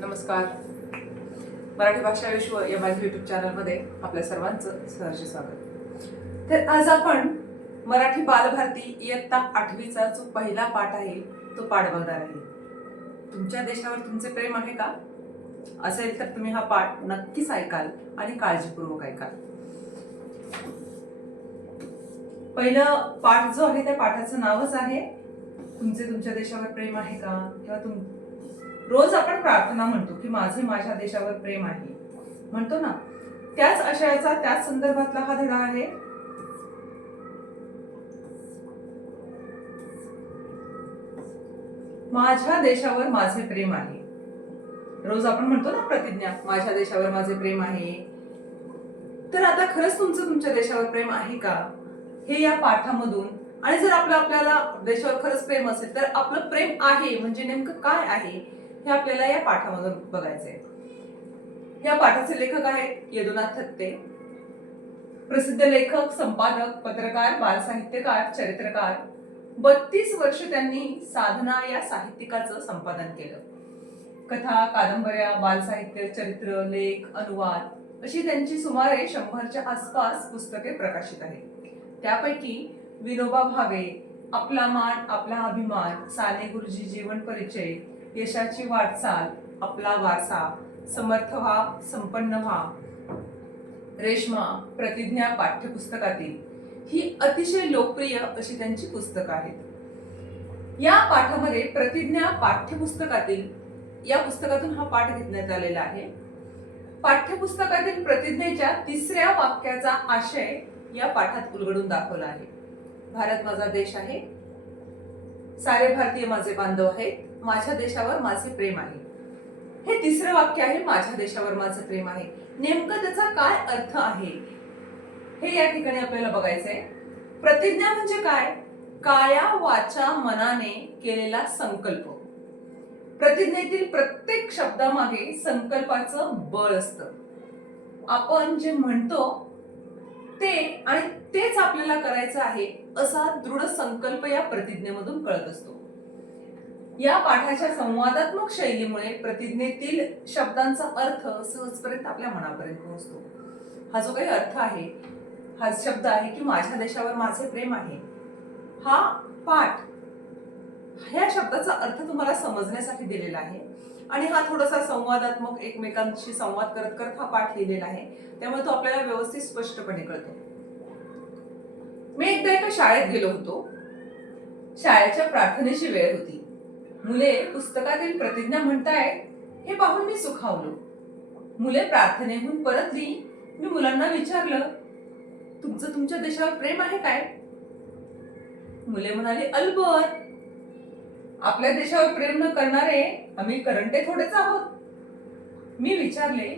नमस्कार. मराठी भाषा विश्व या माझ्या युट्यूब चॅनलमध्ये आपल्या सर्वांचं सहर्ष स्वागत. तर आज आपण मराठी बालभारती इयत्ता 8वीचा जो पहिला पाठ आहे तो पाठ बघणार आहे. तुमच्या देशावर तुमचे प्रेम आहे का? असेल तर तुम्ही हा पाठ नक्कीच ऐकाल आणि काळजीपूर्वक ऐकाल. पहिलं पाठ जो आहे त्या पाठाचं नावच आहे तुमच्या देशावर प्रेम आहे का? किंवा रोज आपण प्रार्थना म्हणतो की माझे माझ्या देशावर प्रेम आहे म्हणतो ना, त्याच आशयाचा त्याच संदर्भातला हा धडा आहे. माझ्या देशावर माझे प्रेम आहे. रोज आपण म्हणतो ना प्रतिज्ञा, माझ्या देशावर माझे प्रेम आहे. तर आता खरंच तुमच्या देशावर प्रेम आहे का हे या पाठामधून, आणि जर आपल्याला देशावर खरंच प्रेम असेल तर आपलं प्रेम आहे म्हणजे नेमकं काय आहे हे आपल्याला या पाठामधून बघायचंय. या पाठाचे लेखक आहेत यदुनाथ थत्ते, प्रसिद्ध लेखक, संपादक, पत्रकार, बालसाहित्यकार, चरित्रकार. 32 वर्ष त्यांनी साधना या साहित्यिकाचं संपादन केलं. कथा, कादंबऱ्या, बालसाहित्य, चरित्र, लेख, अनुवाद अशी त्यांची सुमारे 100च्या आसपास पुस्तके प्रकाशित आहेत. त्यापैकी विनोबा भावे, आपला मान आपला अभिमान, साने गुरुजी जीवन परिचय, यशाची वाटचाल, आपला वारसा, समर्थ व्हा संपन्न व्हा, रेश्मा, प्रतिज्ञा पाठ्यपुस्तकातील ही अतिशय लोकप्रिय अशी त्यांची पुस्तकं आहेत. या पाठामध्ये प्रतिज्ञा पाठ्यपुस्तकातील या पुस्तकातून हा पाठ घेण्यात आलेला आहे. पाठ्यपुस्तकातील प्रतिज्ञेच्या 3ऱ्या वाक्याचा आशय या पाठात उलगडून दाखवला आहे. भारत माझा देश आहे, सारे भारतीय माझे बांधव आहेत, माझ्या देशावर माझे प्रेम आहे. हे 3रं वाक्य आहे, माझ्या देशावर माझे प्रेम आहे. नेमकं त्याचा काय अर्थ आहे हे या ठिकाणी आपल्याला बघायचंय. प्रतिज्ञा म्हणजे काय? काया वाचा मनाने केलेला संकल्प. प्रतिज्ञेतील प्रत्येक शब्दामागे संकल्पाचं बळ असतं. आपण जे म्हणतो ते आणि तेच आपल्याला करायचं आहे असा दृढ संकल्प या प्रतिज्ञेमधून कळत असतो. या पाठाच्या संवादात्मक शैलीमुळे प्रतिज्ञेतील शब्दांचा अर्थ सहजपर्यंत आपल्या मनापर्यंत पोहोचतो. हा जो काही अर्थ आहे, हा शब्द आहे की माझ्या देशावर माझे प्रेम आहे, हा पाठ ह्या शब्दाचा अर्थ तुम्हाला समजण्यासाठी दिलेला आहे. आणि हा थोडासा संवादात्मक, एकमेकांशी संवाद करत करत हा पाठ लिहिलेला आहे, त्यामुळे तो आपल्याला व्यवस्थित स्पष्टपणे कळतो. मी एकदा एका शाळेत गेलो होतो. शाळेच्या प्रार्थनेची वेळ होती. मुले पुस्तकातील प्रतिज्ञा म्हणतायत हे पाहून मी सुखावलो. मुले प्रार्थनेहून परतली. मी मुलांना विचारलं, तुमच्या देशावर प्रेम आहे काय? मुले म्हणाले, अलबत. आपल्या देशावर प्रेम न करणारे आम्ही करंटे थोडेच आहोत. मी विचारले,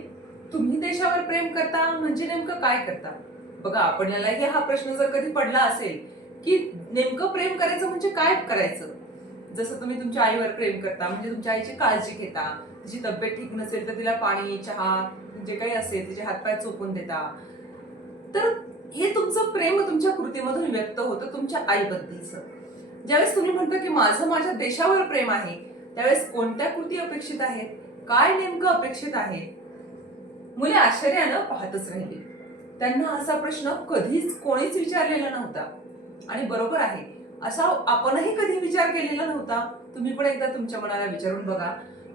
तुम्ही देशावर प्रेम करता म्हणजे नेमकं काय करता? बघा, आपल्यालाही हा प्रश्न जर कधी पडला असेल की नेमकं प्रेम करायचं म्हणजे काय करायचं. जसं तुम्ही तुमच्या आईवर प्रेम करता म्हणजे तुमच्या आईची काळजी घेता, तिची तब्येत ठीक नसेल तर तिला पाणी, चहा, जे काही असेल तिचे हातपाय चोपून देता. तर हे तुमचं प्रेम तुमच्या कृतीमधून व्यक्त होतं तुमच्या आईबद्दलचं. ज्यावेळेस तुम्ही म्हणता की माझं माझ्या देशावर प्रेम आहे, त्यावेळेस कोणत्या कृती अपेक्षित आहेत, काय नेमकं अपेक्षित आहे? मुले आश्चर्यानं पाहतच राहिली. त्यांना असा प्रश्न कधीच कोणीच विचारलेला नव्हता. आणि बरोबर आहे, असा आपणही कधी विचार केलेला नव्हता. तुम्ही पण एकदा तुमच्या मनाला विचारून बघा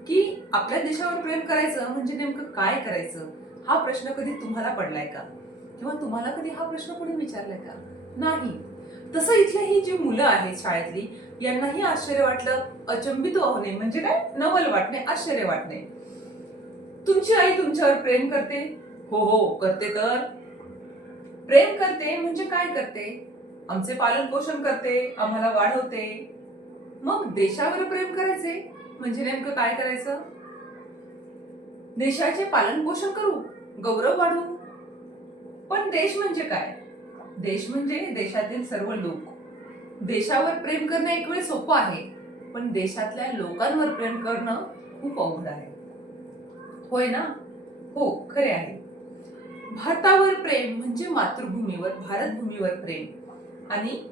की आपल्या देशावर प्रेम करायचं म्हणजे नेमकं काय करायचं. हा प्रश्न कधी तुम्हाला पडलाय का? किंवा तुम्हाला कधी हा प्रश्न कोणी विचारलाय का? नाही. तसं इथली ही जी मुलं आहेत शाळेतली, यांनाही आश्चर्य वाटलं. अचंबित होणे म्हणजे काय? नवल वाटणे, आश्चर्य वाटणे. तुमची आई तुमच्यावर प्रेम करते? हो हो करते. तर प्रेम करते म्हणजे काय करते? आमचे पालन पोषण करते, आम्हाला वाढवते. मग देशावर प्रेम करायचे म्हणजे नेमकं काय करायचं? देशाचे पालन पोषण करू, गौरव वाढवू. पण देश म्हणजे काय? देश म्हणजे देशातील सर्व लोक. देशावर प्रेम करणं एक वेळ सोपं आहे, पण देशातल्या लोकांवर प्रेम करणं खूप अवघड आहे. होय ना? हो, खरे आहे. भारतावर प्रेम म्हणजे मातृभूमीवर, भारतभूमीवर प्रेम आणि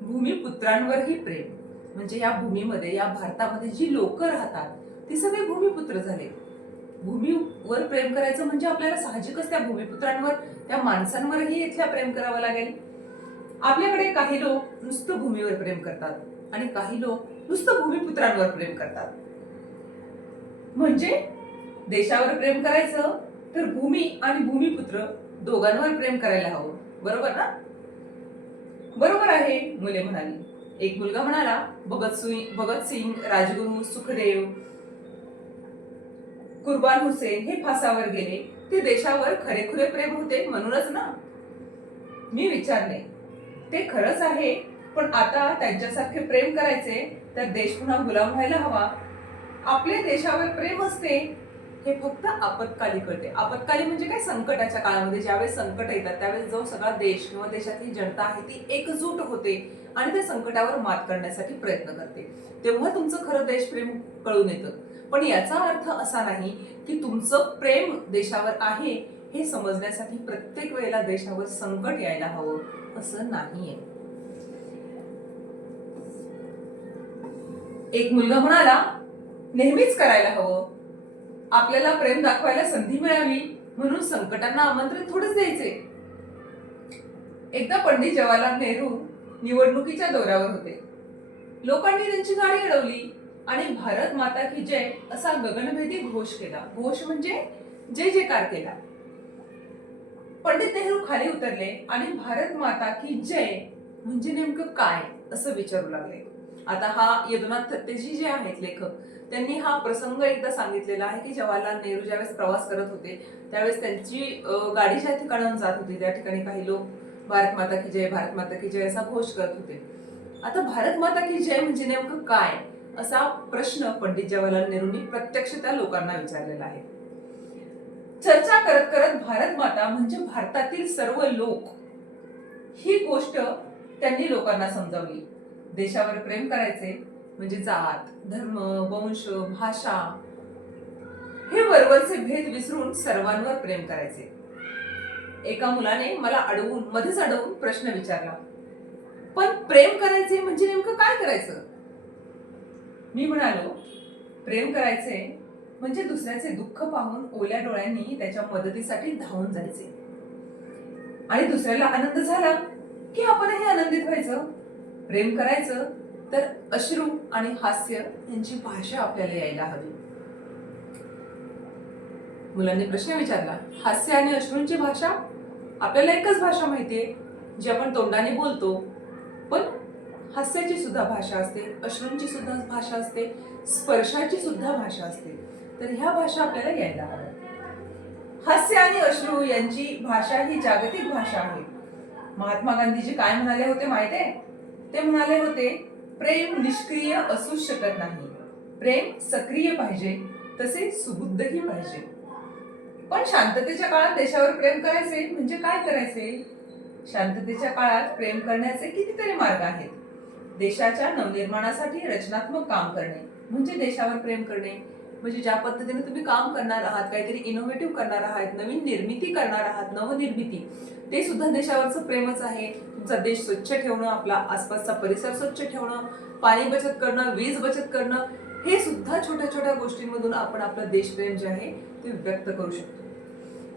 भूमिपुत्रांवरही प्रेम. म्हणजे या भूमीमध्ये, या भारतामध्ये जी लोक राहतात ती सगळे भूमिपुत्र झाले. भूमीवर प्रेम करायचं म्हणजे आपल्याला साहजिकच त्या भूमिपुत्रांवर, त्या माणसांवरही इथल्या प्रेम करावं लागेल. आपल्याकडे काही लोक नुसतं भूमीवर प्रेम करतात आणि काही लोक नुसतं भूमिपुत्रांवर प्रेम करतात. म्हणजे देशावर प्रेम करायचं तर भूमी आणि भूमिपुत्र दोघांवर प्रेम करायला हवं. बरोबर ना? बरोबर आहे, मुले म्हणाली. एक मुलगा म्हणाला, भगत सिंग, राजगुरू, सुखदेव, कुर्बान हुसेन हे फासावर गेले, ते देशावर खरेखुरे प्रेम होते म्हणूनच ना. मी विचारले, ते खरंच आहे, पण आता त्यांच्यासारखे प्रेम करायचे तर देश पुन्हा गुलाम व्हायला हवा. आपले देशावर प्रेम असते हे फक्त आपत्काली कळते. आपत्काली म्हणजे काय? संकटाच्या काळामध्ये ज्यावेळेस संकट येतात त्यावेळेस जो सगळा देश किंवा देशातली जनता आहे ती एकजूट होते आणि त्या संकटावर मात करण्यासाठी प्रयत्न करते, तेव्हा तुमचं खरं देशप्रेम कळून येतं. पण याचा अर्थ असा नाही की तुमचं प्रेम देशावर आहे हे समजण्यासाठी प्रत्येक वेळेला देशावर संकट यायला हवं असं नाहीये. एक मुलगा म्हणाला, नेहमीच करायला हवं. आपल्याला प्रेम दाखवायला संधी मिळावी म्हणून संकटांना आमंत्रण थोडेच द्यायचे. एकदा पंडित जवाहरलाल नेहरू निवडणुकीच्या दौऱ्यावर होते. लोकांनी त्यांची गाडी अडवली आणि भारत माता की जय असा गगनभेदी घोष केला. घोष म्हणजे जय जयकार केला. पंडित नेहरू खाली उतरले आणि भारत माता की जय म्हणजे नेमकं काय असं विचारू लागले. आता हा यदुनाथ थत्तेजी जे आहेत लेखक, त्यांनी हा प्रसंग एकदा सांगितलेला आहे की जवाहरलाल नेहरू ज्यावेळेस प्रवास करत होते त्यावेळेस त्यांची गाडी ज्या ठिकाणाहून जात होती त्या ठिकाणी काही लोक भारत माता की जय, भारत माता की जय असा घोष करत होते. आता भारत माता की जय म्हणजे नेमकं काय असा प्रश्न पंडित जवाहरलाल नेहरूंनी प्रत्यक्ष त्या लोकांना विचारलेला आहे. चर्चा करत करत भारत माता म्हणजे भारतातील सर्व लोक ही गोष्ट त्यांनी लोकांना समजावली. देशावर प्रेम करायचे म्हणजे जात, धर्म, वंश, भाषा हे वरवरचे भेद विसरून सर्वांवर प्रेम करायचे. एका मुलाने मला मध्येच अडवून प्रश्न विचारला, पण प्रेम करायचे म्हणजे नेमकं काय करायचं? मी म्हणालो, प्रेम करायचे म्हणजे दुसऱ्याचे दुःख पाहून ओल्या डोळ्यांनी त्याच्या मदतीसाठी धावून जायचे आणि दुसऱ्याला आनंद झाला की आपणही आनंदित व्हायचं. प्रेम करायचं तर अश्रू आणि हास्य यांची भाषा आपल्याला यायला हवी. मुलांनी प्रश्न विचारला, हास्य आणि अश्रूंची भाषा? आपल्याला एकच भाषा माहितीये जी आपण तोंडाने बोलतो, पण हास्याची सुद्धा भाषा असते, अश्रूंची सुद्धा भाषा असते, स्पर्शाची सुद्धा भाषा असते. तर ह्या भाषा आपल्याला यायला हव्या. हास्य आणि अश्रू यांची भाषा ही जागतिक भाषा आहे. महात्मा गांधीजी काय म्हणाले होते माहितीये? ते म्हणाले होते, प्रेम निष्क्रिय असूच शकत नाही, प्रेम सक्रिय पाहिजे, तसे सुबुद्धही पाहिजे. पण शांततेच्या काळात देशावर प्रेम करायचे म्हणजे काय करायचे? शांततेच्या काळात प्रेम करण्याचे कितीतरी मार्ग आहेत. देशाच्या नवनिर्माणासाठी रचनात्मक काम करणे म्हणजे देशावर प्रेम करणे. म्हणजे ज्या पद्धतीने तुम्ही काम करणार आहात, काहीतरी इनोव्हेटिव्ह करणार आहात, नवीन निर्मिती करणार आहात, नवनिर्मिती, ते सुद्धा देशावरचं प्रेमच आहे. तुमचा देश स्वच्छ ठेवणं, आपला आसपासचा परिसर स्वच्छ ठेवणं, पाणी बचत करणं, वीज बचत करणं, हे सुद्धा छोट्या छोट्या गोष्टींमधून आपण आपलं देशप्रेम जे आहे ते व्यक्त करू शकतो.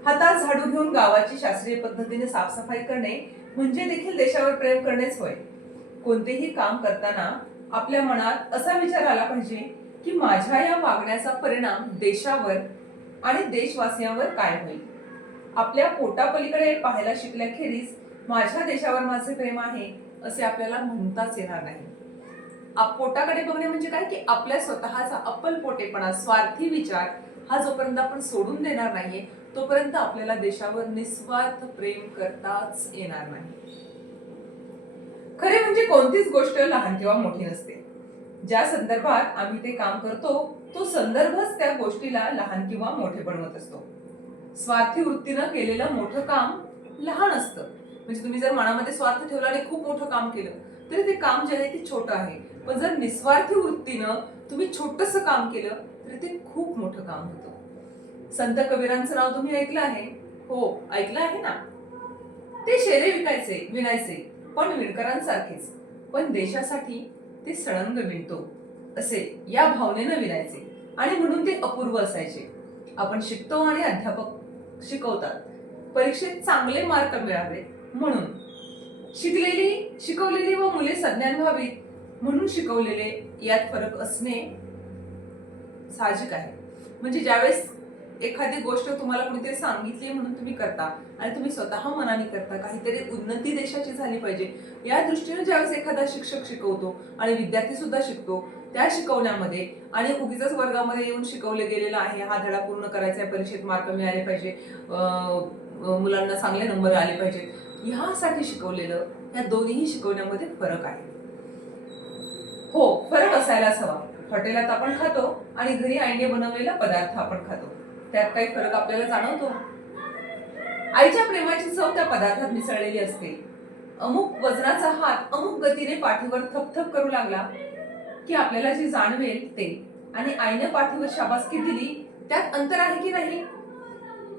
हातात झाडू घेऊन गावाची शास्त्रीय पद्धतीने साफसफाई करणे म्हणजे देखील देशावर प्रेम करणेच होय. कोणतेही काम करताना आपल्या मनात असा विचार आला पाहिजे की माझ्या या वागण्याचा परिणाम देशावर आणि देशवासियांवर काय होईल. आपल्या पोटापलीकडे पाहायला शिकल्याखेरीज माझ्या देशावर माझे प्रेम आहे असे आपल्याला म्हणताच येणार नाही. पोटाकडे बघणे म्हणजे काय की आपल्या स्वतःचा अप्पलपोटेपणा, स्वार्थी विचार हा जोपर्यंत आपण सोडून देणार नाहीये तोपर्यंत आपल्याला देशावर निस्वार्थ प्रेम करताच येणार नाही. खरे म्हणजे कोणतीच गोष्ट लहान किंवा मोठी नसते. ज्या संदर्भात आम्ही ते काम करतो तो संदर्भच त्या गोष्टीला लहान किंवा मोठे बनवत असतो. स्वार्थी वृत्तीनं केलेलं मोठं काम लहान असतं. म्हणजे तुम्ही जर मनामध्ये स्वार्थ ठेवला आणि खूप मोठं काम केलं तरी ते काम जे आहे ते छोटं आहे. पण जर निस्वार्थी वृत्तीनं तुम्ही छोटंसं काम केलं तरी ते खूप मोठं काम होतं. संत कबीरांचं नाव तुम्ही ऐकलं आहे? हो, ऐकलं आहे ना. ते शेरे विणायचे पण विणकरांसारखेच, पण देशासाठी ते सळंग विणतो असे या भावनेनं विणायचे आणि म्हणून ते अपूर्व असायचे. आपण शिकतो आणि अध्यापक शिकवतात परीक्षेत चांगले मार्क मिळावे म्हणून. शिकवलेली व मुले सज्ञान व्हावीत म्हणून शिकवलेले यात फरक असणे साहजिक आहे. म्हणजे ज्यावेळेस एखादी गोष्ट तुम्हाला कोणीतरी सांगितली म्हणून तुम्ही करता आणि तुम्ही स्वतः मनाने करता, काहीतरी उन्नती देशाची झाली पाहिजे या दृष्टीने ज्यावेळेस एखादा शिक्षक शिकवतो आणि विद्यार्थी सुद्धा शिकतो, त्या शिकवण्यामध्ये आणि उगीच वर्गामध्ये येऊन शिकवले गेलेलं आहे, हा धडा पूर्ण करायचा आहे, परीक्षेत मार्क मिळाले पाहिजे, मुलांना चांगले नंबर आले पाहिजेत, ह्यासाठी शिकवलेलं, या दोन्ही शिकवण्यामध्ये फरक आहे. हो, फरक असायलाच हवा. हॉटेलात आपण खातो आणि घरी आईने बनवलेला पदार्थ आपण खातो, त्यात काही फरक आपल्याला जाणवतो? आईच्या प्रेमाची चव त्या पदार्थात मिसळलेली असते. अमुक वजनाचा हात अमुक गतीने पाठीवर थपथप करू लागला की आपल्याला जे जाणवेल ते, आणि आईने पाठीवर शाबासकी दिली त्यात अंतर आहे की नाही?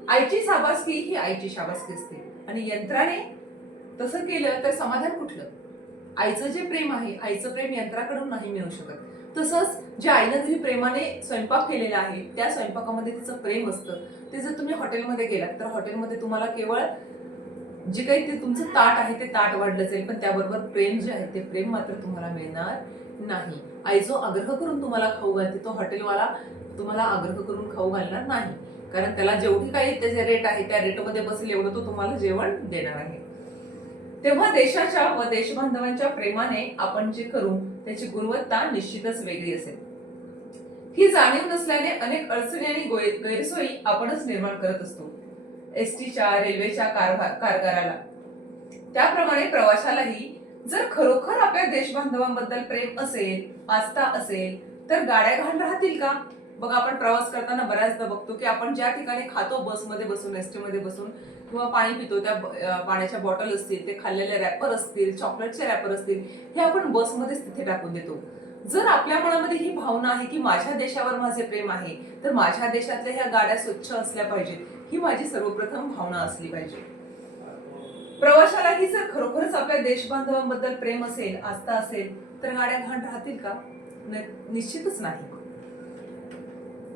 आईची शाबासकी ही आईची शाबासकी असते आणि यंत्राने तसं केलं तर समाधान कुठलं? आईचं जे प्रेम आहे, आईचं प्रेम यंत्राकडून नाही मिळू शकत. तसंच जे आईनं घरी प्रेमाने स्वयंपाक केलेला आहे, त्या स्वयंपाकामध्ये तिचं प्रेम असतं. ते जर तुम्ही हॉटेलमध्ये गेलात तर हॉटेलमध्ये तुम्हाला केवळ जे काही ते तुमचं ताट आहे ते ताट वाढलं जाईल, पण त्याबरोबर प्रेम जे आहे ते प्रेम मात्र तुम्हाला मिळणार नाही. आई जो आग्रह करून तुम्हाला खाऊ घालते, तो हॉटेलवाला तुम्हाला आग्रह करून खाऊ घालणार नाही, कारण त्याला जेवढी काही त्याचे रेट आहे त्या रेटमध्ये बसेल एवढं तो तुम्हाला जेवण देणार आहे. तेव्हा देशाच्या व देशबांधवांच्या प्रेमाने आपण जे करू त्याची गुणवत्ता निश्चितच वेगळी असेल. ही जाणीव नसल्याने अनेक अडचणी आणि गैरसोयी आपणच निर्माण करत असतो. एसटीच्या, रेल्वेच्या कारभाराला, त्याप्रमाणे प्रवाशालाही जर खरोखर आपल्या देशबांधवांबद्दल प्रेम असेल, आस्था असेल, तर गाड्या घाण राहतील का? बघा, आपण प्रवास करताना बऱ्याचदा बघतो की आपण ज्या ठिकाणी खातो, बसमध्ये बसून, एसटी मध्ये बसून, किंवा पाणी पितो, त्या पाण्याच्या बॉटल असतील, ते खाल्लेले रॅपर असतील, चॉकलेटचे रॅपर असतील, हे आपण बसमध्येच तिथे टाकून देतो. जर आपल्या मनामध्ये ही भावना आहे की माझ्या देशावर माझे प्रेम आहे, तर माझ्या देशातल्या ह्या गाड्या स्वच्छ असल्या पाहिजेत, ही माझी सर्वप्रथम भावना असली पाहिजे. प्रवाशालाही जर खरोखरच आपल्या देशबांधवांबद्दल प्रेम असेल, आस्था असेल, तर गाड्या घाण राहतील का? निश्चितच नाही.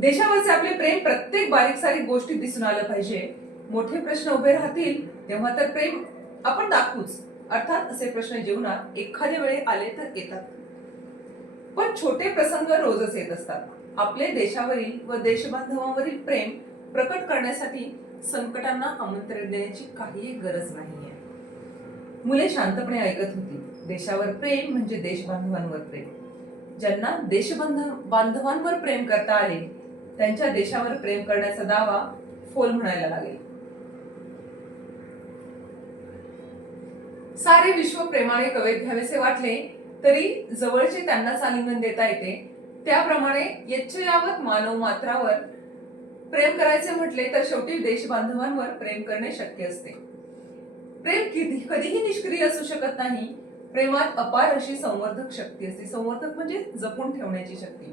देशावरचे आपले प्रेम प्रत्येक बारीक सारीक गोष्टीत दिसून आलं पाहिजे. मोठे प्रश्न उभे राहतील तेव्हा तर प्रेम आपण दाखवूच. अर्थात असे प्रश्न जीवनात एखाद्या वेळी आले तर येतात, पण छोटे प्रसंग रोजच येत असतात. आपले देशावरील व देशबांधवांवरील प्रेम प्रकट करण्यासाठी संकटांना आमंत्रण देण्याची काही गरज नाहीये. मुले शांतपणे ऐकत होती. देशावर प्रेम म्हणजे देशबांधवांवर प्रेम. ज्यांना देशबांधवांवर प्रेम करता आले त्यांच्या देशावर प्रेम करण्याचा दावा फोल म्हणायला लागेल. सारे विश्व प्रेमाने कवेत घ्यावेसे वाटले तरी जवळचे त्यांनाच आलिंगन देता येते. त्याप्रमाणे यच्चयावत मानव मात्रावर प्रेम करायचे म्हटले तर शेवटी देशबांधवांवर प्रेम करणे शक्य असते. प्रेम कधीही निष्क्रिय असू शकत नाही. प्रेमात अपार अशी संवर्धक शक्ती असते. संवर्धक म्हणजे जपून ठेवण्याची शक्ती.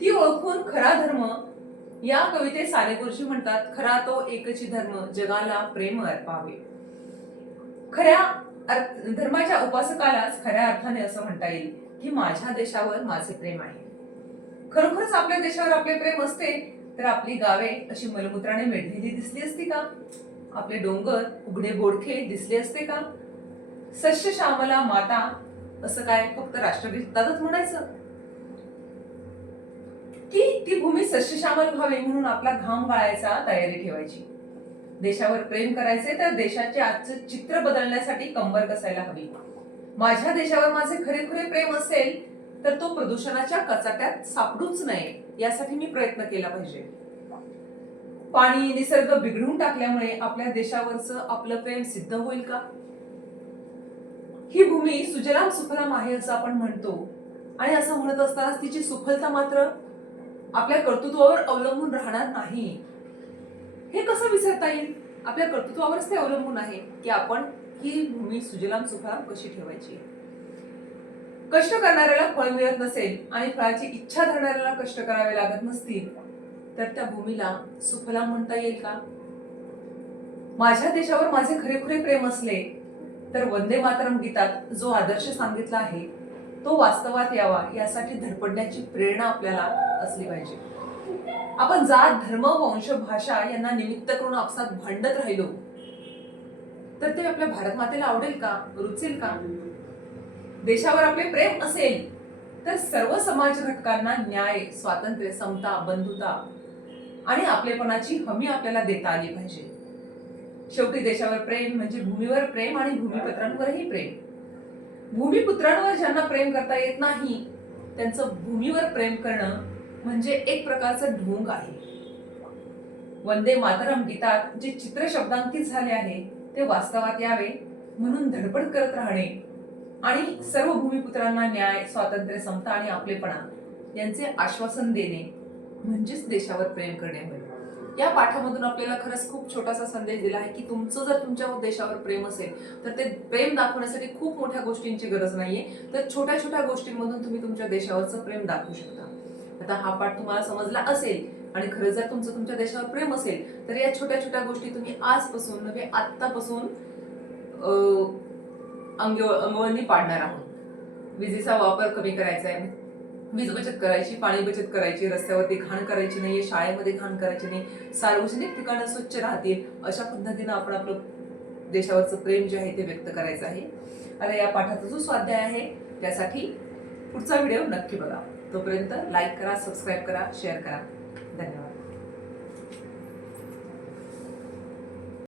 ती ओळखून खरा धर्म, या कवितेत साने गुरुजी म्हणतात, खरा तो एकची धर्म जगाला प्रेम अर्पावे. खऱ्या धर्माच्या उपासकालाच खऱ्या अर्थाने असं म्हणता येईल की माझ्या देशावर माझे प्रेम आहे. खरोखरच आपल्या देशावर आपले प्रेम असते तर आपली गावे अशी मलमूत्राने वेढलेली दिसली असती का? आपले डोंगर उघडे बोडखे दिसले असते का? सस्य श्यामला माता असं काय फक्त राष्ट्रगीतातच म्हणायचं? की ती भूमी सस्यश्यामल व्हावी म्हणून आपला घाम गाळायचा तयारी ठेवायची. देशावर प्रेम करायचे तर देशाचे आजचे चित्र बदलण्यासाठी कंबर कसायला हवी. माझ्या देशावर माझे खरे प्रेम असेल तर तो प्रदूषणाच्या कचाट्यात सापडूच नये यासाठी मी प्रयत्न केला पाहिजे. पाणी, निसर्ग बिघडून टाकल्यामुळे आपल्या देशावरचं आपलं प्रेम सिद्ध होईल का? ही भूमी सुजलाम सुफलाम आहे असं आपण म्हणतो, आणि असं म्हणत असताना तिची सुफलता मात्र आपल्या कर्तृत्वावर अवलंबून राहणार नाही. हे कसं विसरता येईल? आपल्या कर्तृत्वावरच ते अवलंबून आहे की आपण ही भूमी सुजलाम सुफलाम कशी ठेवायची. कष्ट करणाऱ्याला फळ मिळत नसेल आणि फळाची इच्छा धरणाऱ्याला कष्ट करावे लागत नसतील तर त्या भूमीला सुफलाम म्हणता येईल का? माझ्या देशावर माझे खरे प्रेम असले तर वंदे मातरम गीतात जो आदर्श सांगितला आहे तो वास्तवात यावा यासाठी धडपडण्याची प्रेरणा आपल्याला असली पाहिजे. आपण जात धर्म वंश भाषा यांना निमित्त करून आपसात भांडत राहिलो तर ते आपल्या भारत मातेला आवडेल का, रुचेल का? देशावर आपले प्रेम असेल तर सर्व समाज घटकांना न्याय, स्वातंत्र्य, समता, बंधुता आणि आपलेपणाची हमी आपल्याला देता आली पाहिजे. शेवटी देशावर प्रेम म्हणजे भूमीवर प्रेम आणि भूमिपुत्रांवरही प्रेम. भूमिपुत्रांवर ज्यांना प्रेम करता येत नाही त्यांचं भूमीवर प्रेम करणं म्हणजे एक प्रकारचं ढोंग आहे. वंदे मातरम गीतात जे चित्र शब्दांकित झाले आहे ते वास्तवात यावे म्हणून धडपड करत राहणे आणि सर्व भूमिपुत्रांना न्याय, स्वातंत्र्य, समता आणि आपलेपणा यांचे आश्वासन देणे म्हणजेच देशावर प्रेम करणे होय. या पाठामधून आपल्याला खरंच खूप छोटासा संदेश दिला आहे की तुमचं जर तुमच्या देशावर प्रेम असेल तर ते प्रेम दाखवण्यासाठी खूप मोठ्या गोष्टींची गरज नाहीये, तर छोट्या छोट्या गोष्टींमधून तुम्ही तुमच्या देशावरचं प्रेम दाखवू शकता. आता हा पाठ तुम्हाला समजला असेल आणि खरं जर तुमचं तुमच्या देशावर प्रेम असेल तर या छोट्या छोट्या गोष्टी तुम्ही आजपासून नव्हे आत्तापासून अंगवळणी पाडणार आहोत. विजेचा वापर कमी करायचा आहे, वीज बचत करायची, पाणी बचत करायची, रस्त्यावरती घाण करायची नाहीये, शाळेमध्ये घाण करायची नाही, सार्वजनिक ठिकाणं स्वच्छ राहतील अशा पद्धतीनं आपण आपलं देशावरचं प्रेम जे आहे ते व्यक्त करायचं आहे. आता या पाठाचा जो स्वाध्याय आहे त्यासाठी पुढचा व्हिडिओ नक्की बघा. तोपर्यंत लाईक करा, सबस्क्राईब करा, शेअर करा. धन्यवाद.